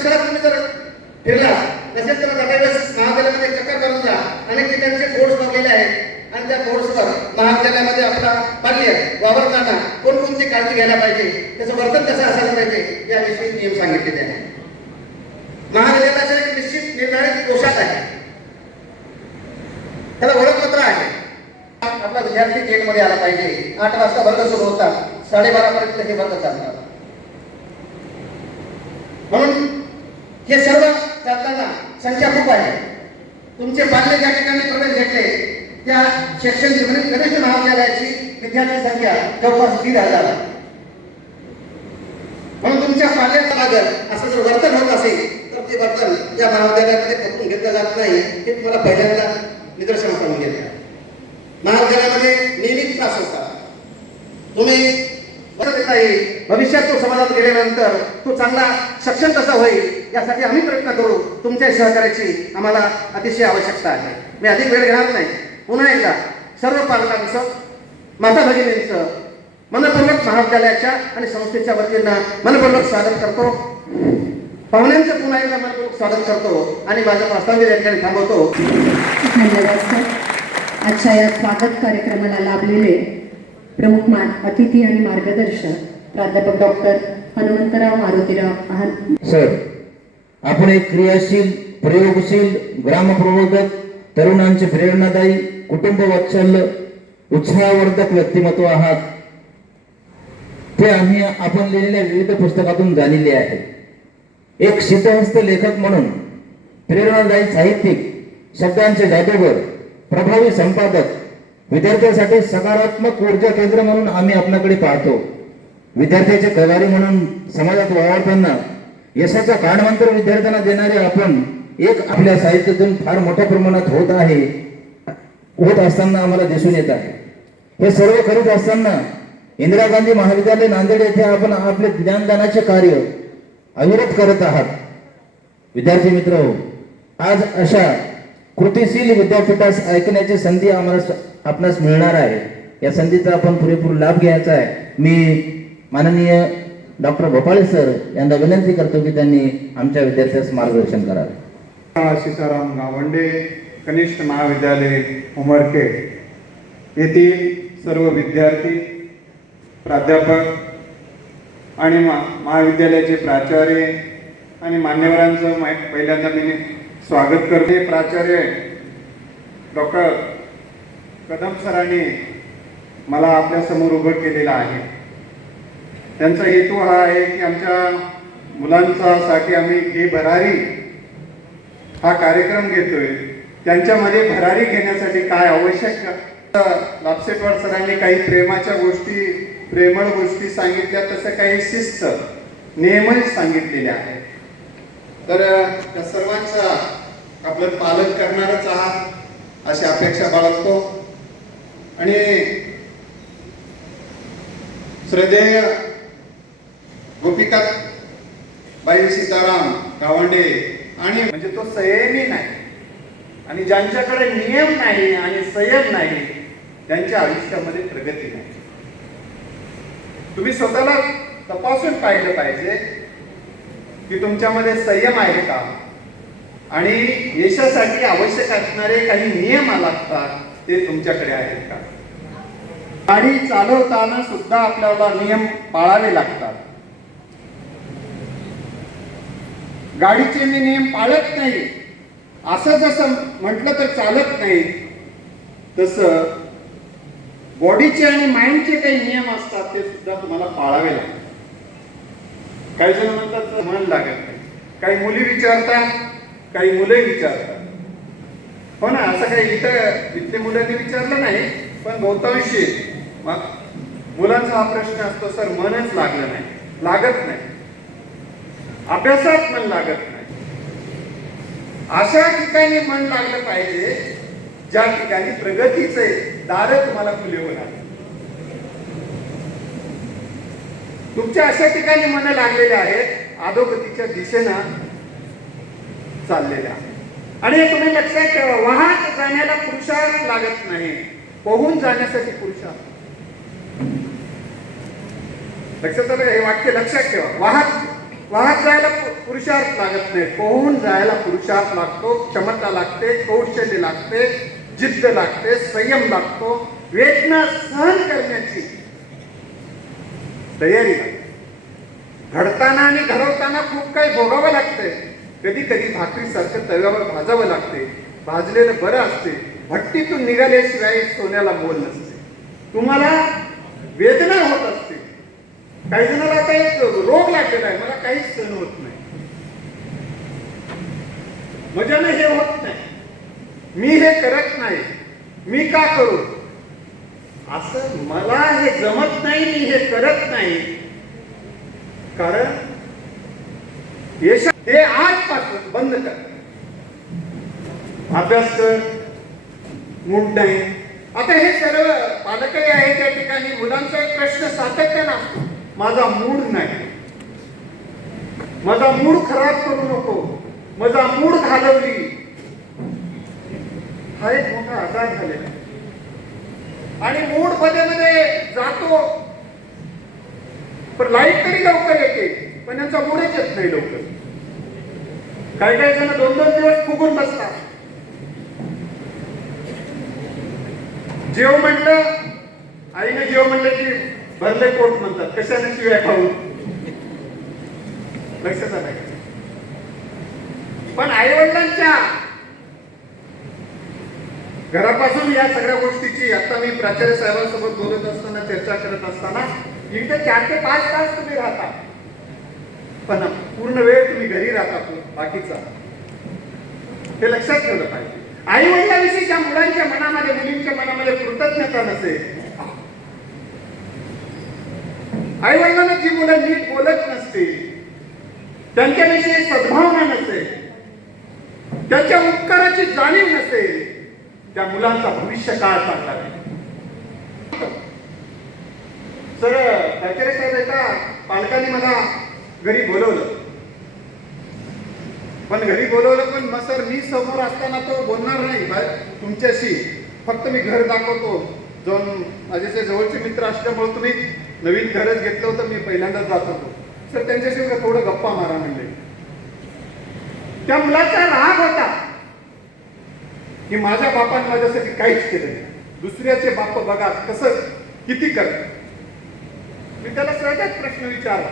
परिसरात तुम्ही जर फिरला नसेल तर रटावेस महाविद्यालयामध्ये चक्कर करून जा. अनेक ठिकाणचे बोर्ड्स लावलेले आहेत आणि त्या बोर्ड्सवर महाविद्यालयामध्ये आपला पाल्य वावरताना कोणकोणती काळजी घ्यायला पाहिजे, त्याचं वर्तन कसं असायला पाहिजे याविषयी नियम सांगितलेले आहेत. महाविद्यालयाचा एक निश्चित निर्धारित पोशाख आहे, त्याला ओळखपत्र आहे. आपला विद्यार्थी गेटमध्ये आला पाहिजे. 8 वाजता वर्ग सुरू होतात, 12:30 पर्यंत हे वर्ग चालतात. म्हणून हे सर्व चालताना संख्या खूप आहे. तुमचे पाल्य ज्या ठिकाणी प्रवेश घेतले त्या शैक्षणिक कनिष्ठ महाविद्यालयाची विद्यार्थी संख्या जवळपास 1,500 आहे. म्हणून तुमच्या पाल्याचा लागल असं जर वर्तन होत असेल तर ते वर्तन या महाविद्यालयामध्ये पकडून घेतलं जात नाही. हे तुम्हाला पहिल्यांदा निदर्शनास आणून घेतलं. महाविद्यालयामध्ये नेहमीच त्रास होता. तुम्ही भविष्यात तो समाजात गेल्यानंतर तो चांगला सक्षम कसा होईल यासाठी आम्ही प्रयत्न करू. तुमच्या सहकार्याची आम्हाला अतिशय आवश्यकता आहे. मी अधिक वेळ घेणार नाही. पुन्हा एकदा सर्व पालकांचं, माता भगिनींचं मनपूर्वक महाविद्यालयाच्या आणि संस्थेच्या वतीनं मनपूर्वक स्वागत करतो. पाहुण्यांचं पुन्हा एकदा मनपूर्वक स्वागत करतो आणि माझं प्रास्ताविक या ठिकाणी थांबवतो. धन्यवाद सर. आजच्या या स्वागत कार्यक्रमाला लाभलेले प्रमुख अतिथी आणि मार्गदर्शक प्राध्यापक डॉक्टर हनुमंतराव मारुतीराव आहान सर, आपण एक क्रियाशील, प्रयोगशील, ग्रामप्रबोधक, तरुणांचे प्रेरणादायी, कुटुंब वात्सल्य, उत्साहवर्धक व्यक्तिमत्व आहात. ते आम्ही आपण लिहिलेल्या विविध पुस्तकातून जाणले आहे. एक सिद्धहस्त लेखक म्हणून, प्रेरणादायी साहित्यिक, शब्दांचे जादूगर, प्रभावी संपादक, विद्यार्थ्यांसाठी सकारात्मक ऊर्जा केंद्र म्हणून आम्ही आपल्याकडे पाहतो. विद्यार्थ्याचे कहकारी म्हणून समाजात वावरताना यशाचा कानमंत्र विद्यार्थ्यांना देणारे आपण एक आपल्या साहित्यातून फार मोठ्या प्रमाणात होत असताना आम्हाला दिसून येत आहे. हे सर्व करीत असताना इंदिरा गांधी महाविद्यालय नांदेड येथे आपण आपले ज्ञानदानाचे कार्य अविरत करत आहात. विद्यार्थी मित्र, आज अशा कृतीशील विद्यापीठास ऐकण्याची संधी आम्हाला आपणास मिळणार आहे. या संधीचा आपण पुरेपूर लाभ घ्यायचा आहे. मी माननीय डॉक्टर भोपाळे सर यांना विनंती करतो की त्यांनी आमच्या विद्यार्थ्यास मार्गदर्शन करावे. सीताराम गावंडे, कनिष्ठ महाविद्यालय उमरखेड येथील सर्व विद्यार्थी, प्राध्यापक आणि महाविद्यालयाचे प्राचार्य आणि मान्यवरांचं पहिल्यांदा मी स्वागत करते. प्राचार्य डॉक्टर कदम सरांनी मला आपल्या समोर उभं केलेलं आहे. त्यांचा हेतू हा आहे की आमच्या मुलांसाठी आम्ही हे भरारी हा कार्यक्रम घेतोय, त्यांच्यामध्ये भरारी घेण्यासाठी काय आवश्यक. लापसेटवाड सरांनी काही प्रेमाच्या गोष्टी, प्रेमळ गोष्टी सांगितल्या, तसं काही शिस्त, नियमही सांगितलेले आहेत. तर त्या सर्वांचा आपलं पालन करणारच आहात अशी अपेक्षा बाळगतो. आणि श्रद्धेय गोपिका बाई सीताराम गावंडे आणि म्हणजे तो संयमी नाही आणि ज्यांच्याकडे नियम नाही आणि संयम नाही त्यांच्या आयुष्यामध्ये प्रगती नाही. तुम्ही स्वतःला तपासून पाहिलं पाहिजे की तुमच्यामध्ये संयम आहे का आणि यशासाठी आवश्यक असणारे काही नियम लागतात ते तुमच्याकडे आहेत का. गाडी चालवताना सुद्धा आपल्याला नियम पाळावे लागतात. गाडीचे मी नियम पाळत नाही असं जसं म्हटलं तर चालत नाही, तसं बॉडीचे आणि माइंडचे काही नियम असतात ते सुद्धा तुम्हाला पाळावे लागतात. काही जण म्हणतात मन लागत नाही, काही मुली विचारतात, काही मुले विचारतात. हो ना, असं काही इथले मुलांनी विचारलं नाही, पण बहुतांशी मुलांचा हा प्रश्न असतो, सर मनच लागलं नाही, लागत नाही, अभ्यासात मन लागत नाही. अशा ठिकाणी मन लागलं पाहिजे ज्या ठिकाणी प्रगतीचे दार तुम्हाला खुले होणार. तुमच्या अशा ठिकाणी मन लागलेले आहेत, अधोगतीच्या दिशेनं चाललेल्या. आणि तुम्ही लक्षात ठेवा, वाहत जाण्याला पुरुषार्थ लागत नाही, पोहून जाण्यासाठी पुरुषार्थ. लक्षात आलं, हे वाक्य लक्षात ठेवा. वाहत वाहत जायला पुरुषार्थ लागत नाही, पोहून जायला पुरुषार्थ लागतो, क्षमता लागते, कौशल्य लागते, जिद्द लागते, संयम लागतो, वेदना सहन करण्याची तयारी लागते. घडताना आणि घडवताना खूप काही भोगावं लागतंय. कधी कधी भाकरीसारखं तव्यावर भाजावं लागते. भाजलेलं बरं असते. भट्टीतून निघाल्याशिवाय सोन्याला मोल नसते. तुम्हाला वेदना होत असते. काही जणांना आता एक रोग लागलेला आहे, मला काहीच सहन होत नाही, माझ्याने हे होत नाही, मी हे करत नाही, मी का करू, असं मला हे जमत नाही, मी हे करत नाही. कारण हे आजपासून बंद कर. अभ्यास कर, मूड नाही. आता हे सर्व पालकही आहे त्या ठिकाणी. मुलांचा एक प्रश्न सातत्याने असतो, माझा मूड नाही, माझा मूड खराब करू नको, माझा मूड घालवली. हा एक मोठा आजार झालेला आहे. आणि मूड मध्ये मध्ये जातो, पण लाईट तरी लवकर येते, पण यांचा मूडच येत नाही लवकर. काही काही जण 2-2 दिवस फुगून बसतात. जेव म्हणलं, आईने जेव म्हणलं की भरले पोट म्हणतात. कशाने शिव्या खाऊ, लक्षात आलं. पण आई वडिलांच्या घरापासून या सगळ्या गोष्टीची, आता मी प्राचार्य साहेबांसोबत बोलत असताना, चर्चा करत असताना, इथे 4 ते 5 तास तुम्ही राहता, पण पूर्ण वेळ तुम्ही घरी राहता बाकीचा. हे लक्षात ठेवलं पाहिजे. आई वडिलांविषयीच्या मुलांच्या मनामध्ये, मुलींच्या मनामध्ये कृतज्ञता नसेल, आई वडिलांना जी मुलं नीट बोलत नसतील, त्यांच्याविषयी सद्भावना नसेल, त्यांच्या उपकाराची जाणीव नसेल, त्या मुलांचा भविष्य काळ चांगला नाही. सर, प्राचार्य साहेब, एका पालकांनी मला घरी बोलवलं, पण मग सर मी समोर असताना तो बोलणार नाही तुमच्याशी, फक्त मी घर दाखवतो. जाऊन माझ्याच्या जवळचे मित्र असल्यामुळे तुम्ही नवीन घरच घेतलं होतं, मी पहिल्यांदाच जात होतो. सर त्यांच्याशी थोडं गप्पा मारा म्हणले. त्या मुलाचा राग होता की माझ्या बापाने माझ्यासाठी काहीच केलं नाही, दुसऱ्याचे बाप बघा कसं किती करत. मी त्याला सहजच प्रश्न विचारला,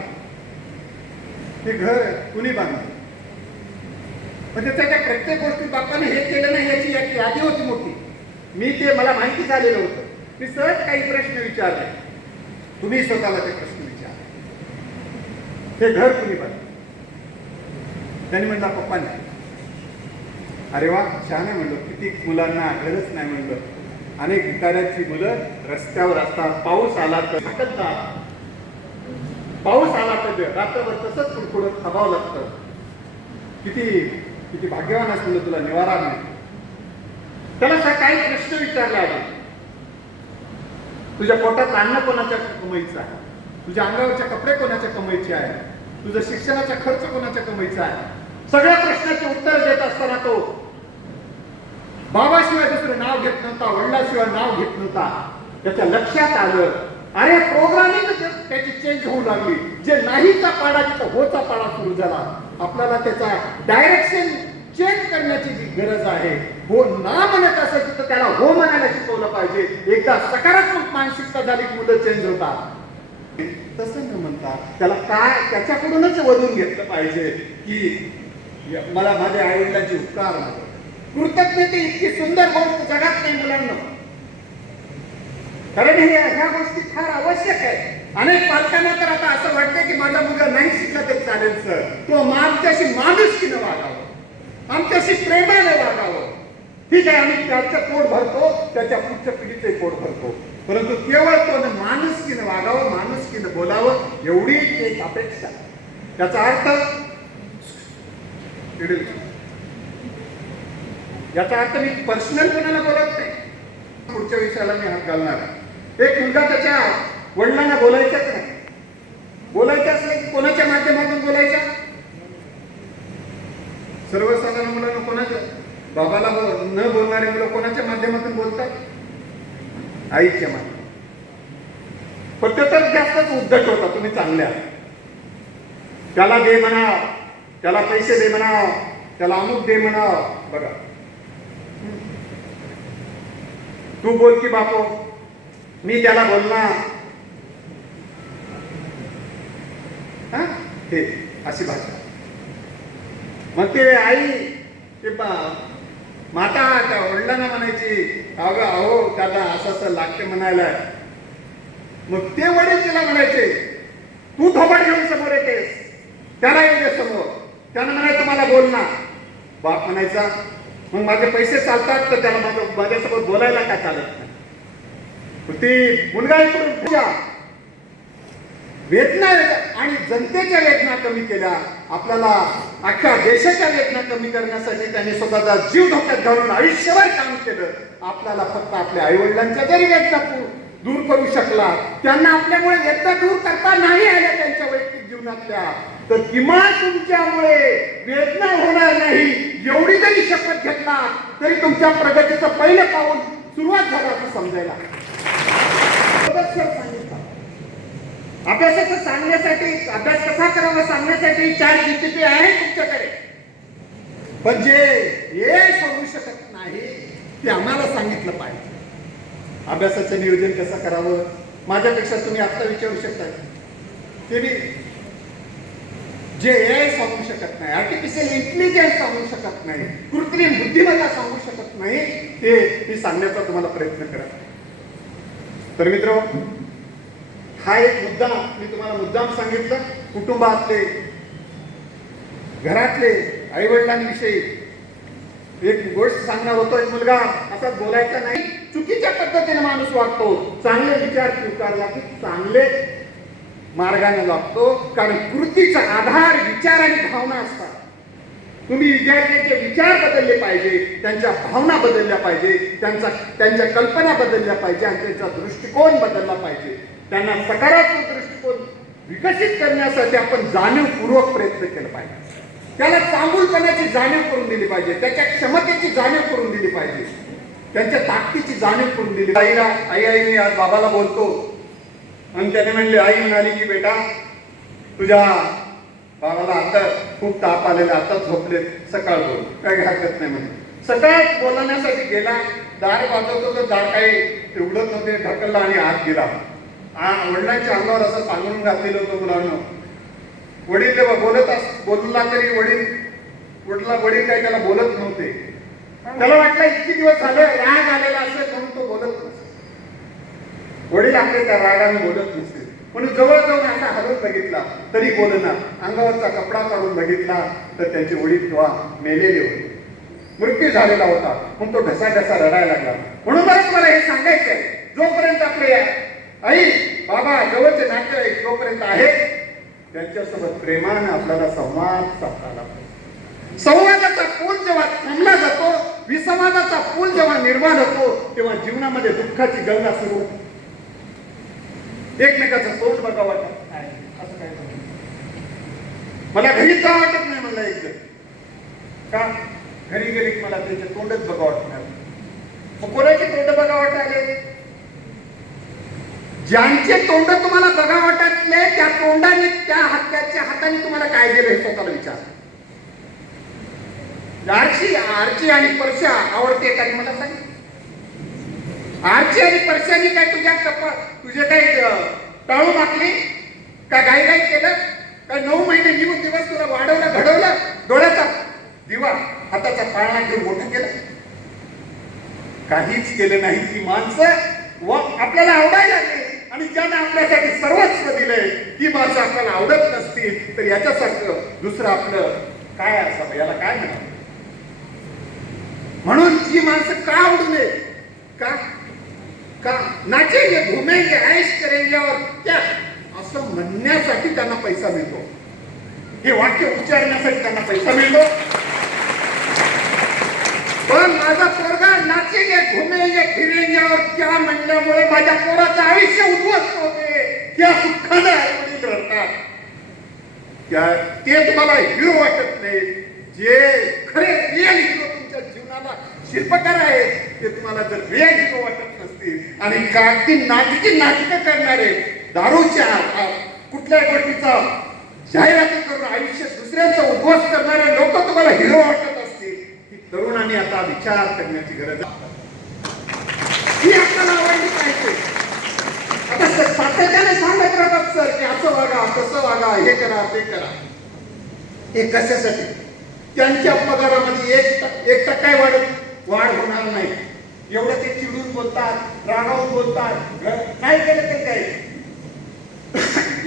हे घर कुणी बांधलं, म्हणजे त्याच्या प्रत्येक गोष्टी बापाने हे केलं नाही याची यादी होती मोठी. मी ते मला माहिती झालेलं होतं. मी सहज काही प्रश्न विचारले, तुम्ही स्वतःला ते प्रश्न विचारले, हे घर कुणी बांधलं. त्यांनी म्हणला पप्पाने. अरे वा, छान आहे म्हणलं. किती मुलांना घरच नाही म्हणलं. अनेक भिकाऱ्यांची मुलं रस्त्यावर असतात, पाऊस आला तर भटकतात, पाऊस आला तर रात्रभर तसंच कुडकुडत थांबावं लागतं. किती भाग्यवान असं म्हणलं, तुला निवारा नाही. त्याला काही प्रश्न विचारले आले, तुझ्या पोटात अन्न कोणाच्या कमाईचं आहे, तुझ्या अंगावरचे कपडे कोणाच्या कमाईचे आहे, तुझं शिक्षणाचा खर्च कोणाच्या कमाईचा आहे. सगळ्या प्रश्नाचे उत्तर देत असताना तो बाबाशिवाय दुसरं नाव घेत नव्हता, वडिलाशिवाय नाव घेत नव्हता. त्याच्या लक्षात आलं, अरे प्रोग्रामिंग त्याची चेंज होऊ लागली. जे नाहीचा पाडा तिथं होचा पाडा सुरू झाला. आपल्याला त्याचा डायरेक्शन चेंज करण्याची जी गरज आहे. हो ना म्हणत असेल तिथं त्याला हो म्हणायला शिकवलं पाहिजे. एकदा सकारात्मक मानसिकता झाली की मुलं चेंज होतात. तसं न म्हणता त्याला काय त्याच्याकडूनच वधून घेतलं पाहिजे की मला माझ्या आई वडिलांचे उपकार नाही. कृतज्ञते इतकी सुंदर गोष्ट जगात नाही मुलांना, कारण ह्या गोष्टी फार आवश्यक आहे. अनेक पालकांना तर आता असं वाटतं की माझा मुलगा नाही शिकला तरी चालेल सर, तो आमच्याशी माणुसकीनं वागावं, आमच्याशी प्रेमाने वागावं. ठीक आहे, आम्ही त्याचं पोट भरतो, त्याच्या पुढच्या पिढीचे पोट भरतो, परंतु केवळ तो माणुसकीनं वागावं, माणुसकीनं बोलावं, एवढी एक अपेक्षा. त्याचा अर्थ याचा अर्थ मी पर्सनल कोणाला बोलत नाही. पुढच्या विषयाला मी हात घालणार. एक मुलगा त्याच्या वडिलांना बोलायचाच नाही. बोलायचं असलं की कोणाच्या माध्यमातून बोलायचा? सर्वसाधारण मुलांना कोणाच्या, बाबाला न बोलणारे मुलं कोणाच्या माध्यमातून बोलतात? आईच्या माध्यमातून. पण ते तर जास्तच उद्धट होता, तुम्ही चांगले आहात. त्याला दे म्हणाव, त्याला पैसे दे म्हणाव, त्याला अमुक दे म्हणाव. बघा, तू बोल की बापू, मी त्याला बोलणार. हा, हे अशी भाषा. मग ते आई, ते माता त्या वडिलांना म्हणायची, अगं अहो त्याला असं असं लागते म्हणायला. मग ते वडील तिला म्हणायचे, तू थोबाड घेऊन समोर येतेस, त्याला येऊ दे समोर. त्यानं म्हणायचं मला बोल ना. बाप म्हणायचा, मग माझे पैसे चालतात तर त्याला माझ्यासोबत बोलायला काय चालत नाही. ती मुलगा इकडून वेदना आणि जनतेच्या वेदना कमी केल्या. आपल्याला अख्ख्या देशाच्या वेदना कमी करण्यासाठी त्यांनी स्वतःचा जीव धोक्यात घालून आयुष्यभर काम केलं. आपल्याला फक्त आपल्या आई वडिलांच्या जरी वेदना दूर करू शकला, त्यांना आपल्यामुळे वेदना दूर करता नाही आल्या त्यांच्या वैयक्तिक जीवनातल्या, तर किमान तुमच्यामुळे वेदना होणार नाही एवढी जरी शपथ घेतला तरी तुमच्या प्रगतीचं पहिलं पाऊल सुरुवात झालं असं समजायला. अभ्यासाचं सांगण्यासाठी, अभ्यास कसा करावा सांगण्यासाठी ChatGPT आहे तुमच्याकडे, पण जे हे सांगू शकत नाही ते आम्हाला सांगितलं पाहिजे. अभ्यासाचं नियोजन कसं करावं माझ्यापेक्षा तुम्ही आता विचारू शकता. ते मी जे AI सांगू शकत नाही, आर्टिफिशियल इंटेलिजन्स सांगू शकत नाही, कृत्रिम बुद्धिमत्ता सांगू शकत नाही, ते मी सांगण्याचा तुम्हाला प्रयत्न करा. तर मित्र, हा एक मुद्दा मी तुम्हाला मुद्दाम सांगितलं. कुटुंबातले, घरातले, आई वडिलांविषयी एक गोष्ट सांगणार होतो. एक मुलगा असाच बोलायचा नाही, चुकीच्या पद्धतीने माणूस वागतो. चांगले विचार स्वीकारला की चांगले मार्गाने वागतो, कारण कृतीचा आधार विचार आणि भावना असतात. तुम्ही विद्यार्थ्यांचे विचार बदलले पाहिजे, त्यांच्या भावना बदलल्या पाहिजे, त्यांच्या कल्पना बदलल्या पाहिजे आणि त्यांचा दृष्टिकोन बदलला पाहिजे. त्यांना सकारात्मक दृष्टिकोन विकसित करण्यासाठी आपण जाणीवपूर्वक प्रयत्न केला पाहिजे. त्याला चांगुलपणाची जाणीव करून दिली पाहिजे, त्याच्या क्षमतेची जाणीव करून दिली पाहिजे, त्यांच्या ताकदीची जाणीव करून दिली. आई मी आज बाबाला बोलतो आणि त्याने म्हणले, आई म्हणाली की बेटा तुझ्या बाबाला आता खूप ताप आलेला, आता झोपले, सकाळ बोल, काही हरकत नाही म्हणजे. सकाळ बोलण्यासाठी गेला, दार वाजवतो तर दार काही उघडत नव्हते, ढकलला आणि आत गेला. वडिलांच्या अंगावर असं सांगून घातलेलं होतं मुलांना. वडील बोलला तरी वडील काही त्याला बोलत नव्हते. त्याला वाटलं इतके दिवस झाले राग आलेला असेल म्हणून तो बोलत नसतो. वडील आपले त्या रागाने बोलत नसते म्हणून जवळ जाऊन असा हलत बघितला तरी बोलणार. अंगावरचा कपडा काढून बघितला तर त्यांचे वडील तेव्हा मेलेले होते, मृत्यू झालेला होता. म्हणून तो ढसा रडायला लागला. म्हणून मला हे सांगायचंय, जोपर्यंत आपले आई बाबा जवळचे नातेवाईक जोपर्यंत आहेत त्यांच्यासोबत प्रेमाने आपल्याला संवाद साधायला पाहिजे. संवादाचा पूल जेव्हा थांबला जातो, विसंवादाचा पूल जेव्हा निर्माण होतो, तेव्हा जीवनामध्ये दुःखाची गंगा सुरू होते. एकमेकाचं तोंड बघा वाटत नाही, असं काय मला घरी का वाटत नाही म्हणलं एकदा का घरी गेली मला त्याचे तोंडच बघा वाटणार. मग कोणाचे तोंड बघा वाटायले? ज्यांचे तोंड तुम्हाला बघा वाटतले त्या तोंडाने, त्या हाताने तुम्हाला काय दिलं हे स्वतःला विचार. आरची आणि परशा आवडते का मला सांग? आरची आणि परशाने काय तुझे काही टाळू मागली का? गाई केलं का? 9 महिने निघून दिवस तुला वाढवलं, घडवलं, डोळ्याचा दिवा हाताचा पाळणा घेऊन मोठं केलं? काहीच केलं नाही. ती माणसं व आपल्याला आवडायला लागली आणि ज्यांना आपल्यासाठी सर्वस्व दिलंय ती माणसं आपल्याला आवडत नसतील तर याच्यासारखं दुसरं आपलं काय असावं, याला काय म्हणावं? म्हणून जी माणसं का आवडू नये? का नाचेंगे, घुमेंगे, ऐश करेंगे और क्या असं म्हणण्यासाठी त्यांना पैसा मिळतो. हे वाक्य उच्चारण्यासाठी त्यांना पैसा मिळतो. पण माझा पोरगा नाचेंगे, घुमेंगे, फिरेंगे और क्या म्हणल्यामुळे माझ्या पोराचं आयुष्य उद्ध्वस्त होते. त्या दुःखाने आई-वडील रडतात. ते तुम्हाला हिरो वाटत नाही. जे खरे रिअल हिरो तुमच्या जीवनाला शिल्पकार आहे ते तुम्हाला जर रिअल हिरो वाटत नसतील आणि नाटकं करणारे, दारूच्या कुठल्या गोष्टीचा जाहिराती करून आयुष्यात दुसऱ्यांचा उद्ध्वस्त करणारे लोक तुम्हाला हिरो वाटत असतील, की तरुणांनी आता विचार करण्याची गरज आहे. ही आपल्याला आवडली पाहिजे. आता सातत्याने सांगत राहतात सर की असं वागा, तसं वागा, हे करा, ते करा. हे कशासाठी? त्यांच्या पगारामध्ये 1% वाढ होणार नाही एवढं ते चिडून बोलतात, रागावून बोलतात. नाही केलं तर काय?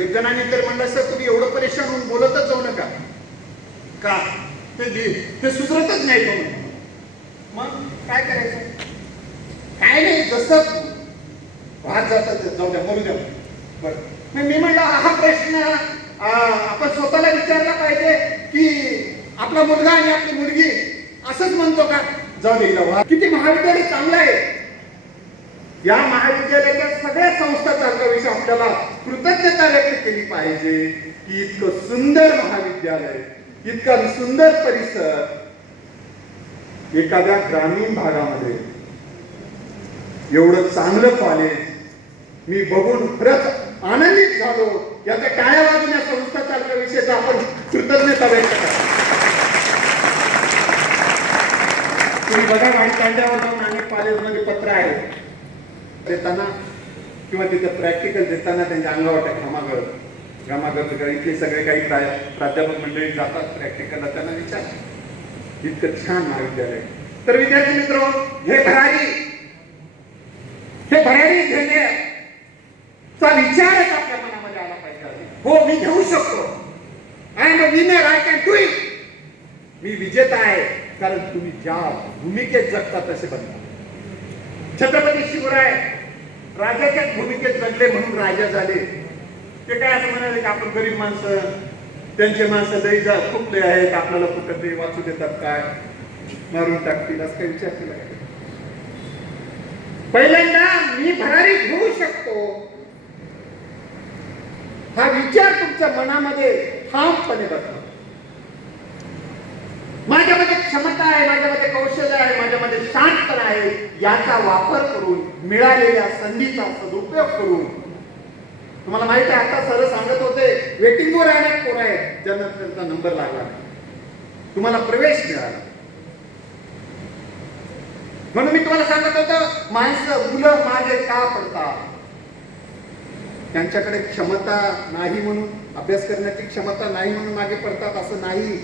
एक जणांनी तर म्हणलं सर तुम्ही एवढं परेशान होऊन बोलतच जाऊ नका. का? ते सुधरतच नाही तो. मग काय करायचं? काय नाही, जसं वाद जातात जाऊ द्या, बोलू द्या. बरं, मी म्हणलं हा प्रश्न आपण स्वतःला विचारला पाहिजे की आपला मुलगा आणि आपली मुलगी असंच म्हणतो का? जाऊ दे हिला वाद. किती महाविद्यालय चांगलं आहे. या महाविद्यालयाच्या सगळ्या संस्था चालकाविषयी आपल्याला कृतज्ञता व्यक्त केली पाहिजे की इतकं सुंदर महाविद्यालय, इतका सुंदर परिसर एखाद्या ग्रामीण भागामध्ये, एवढं चांगलं कॉलेज मी बघून खरंच आनंदित झालो. याच्या टाळ्या वाजून या संस्था चालकाविषयीचा आपण कृतज्ञता व्यक्त करा. तुम्ही बघा आणि कांद्यावर जाऊन अनेक कॉलेजमध्ये पत्र आहे देताना किंवा तिथं प्रॅक्टिकल देताना त्यांच्या अंगावर घामागत इथले सगळे काही प्राध्यापक मंडळी जातात प्रॅक्टिकलला, त्यांना विचार इतकं छान महाविद्यालय. तर विद्यार्थी मित्र, हे भरारी घेण्याचा विचारच आपल्या मनामध्ये आला पाहिजे. हो, मी घेऊ शकतो. I am a winner, I can do it. मी विजेता आहे, कारण तुम्ही ज्या भूमिकेत जगता तसे बनता. छत्रपती शिवराय राजाच्या भूमिकेत जगले म्हणून राजा झाले. ते काय असं म्हणाले की आपण गरीब माणसं, त्यांचे माणसं लई खुपले आहेत, आपल्याला कुठं ते वाचू देतात काय, मारून टाकतील, असं काय विचार केला? पहिल्यांदा मी भरारी घेऊ शकतो हा विचार तुमच्या मनामध्ये ठामपणे बसवा. माझ्यामध्ये क्षमता आहे, माझ्यामध्ये कौशल्य आहे, माझ्यामध्ये शांतपणा आहे, याचा वापर करून मिळालेल्या संधीचा सदुपयोग करून. तुम्हाला माहिती आहे, आता सर सांगत होते वेटिंगवर अनेक पोरं आहेत ज्यांना त्यांचा नंबर लागला नाही, तुम्हाला प्रवेश मिळाला. म्हणून मी तुम्हाला सांगत होतो मुलं मागे का पडतात? त्यांच्याकडे क्षमता नाही म्हणून, अभ्यास करण्याची क्षमता नाही म्हणून मागे पडतात असं नाही,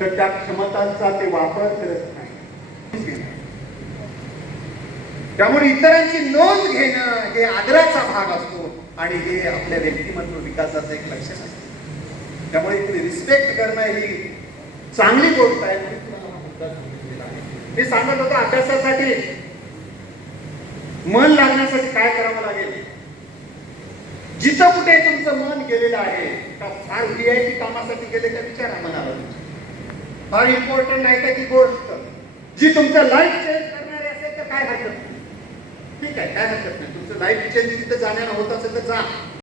तर त्या क्षमतांचा ते वापर करत नाही. त्यामुळे इतरांची नोंद घेणं हे आदराचा भाग असतो आणि हे आपल्या व्यक्तिमत्व विकासाचं एक लक्ष असतं. त्यामुळे रिस्पेक्ट करणं ही चांगली गोष्ट आहे. मी सांगत होतो अभ्यासासाठी मन लागण्यासाठी काय करावं लागेल. जिथं कुठे तुमचं मन गेलेलं आहे का फार VIP कामासाठी गेले का विचारा मनाला. फार इम्पॉर्टंट आहे का ती गोष्ट जी तुमचं लाईफ चेंज करणारी असेल तर काय हरकत नाही. ठीक आहे, काय हरकत नाही. तुमचं लाईफ चेंज तिथं जाण्याला होत असेल तर जा.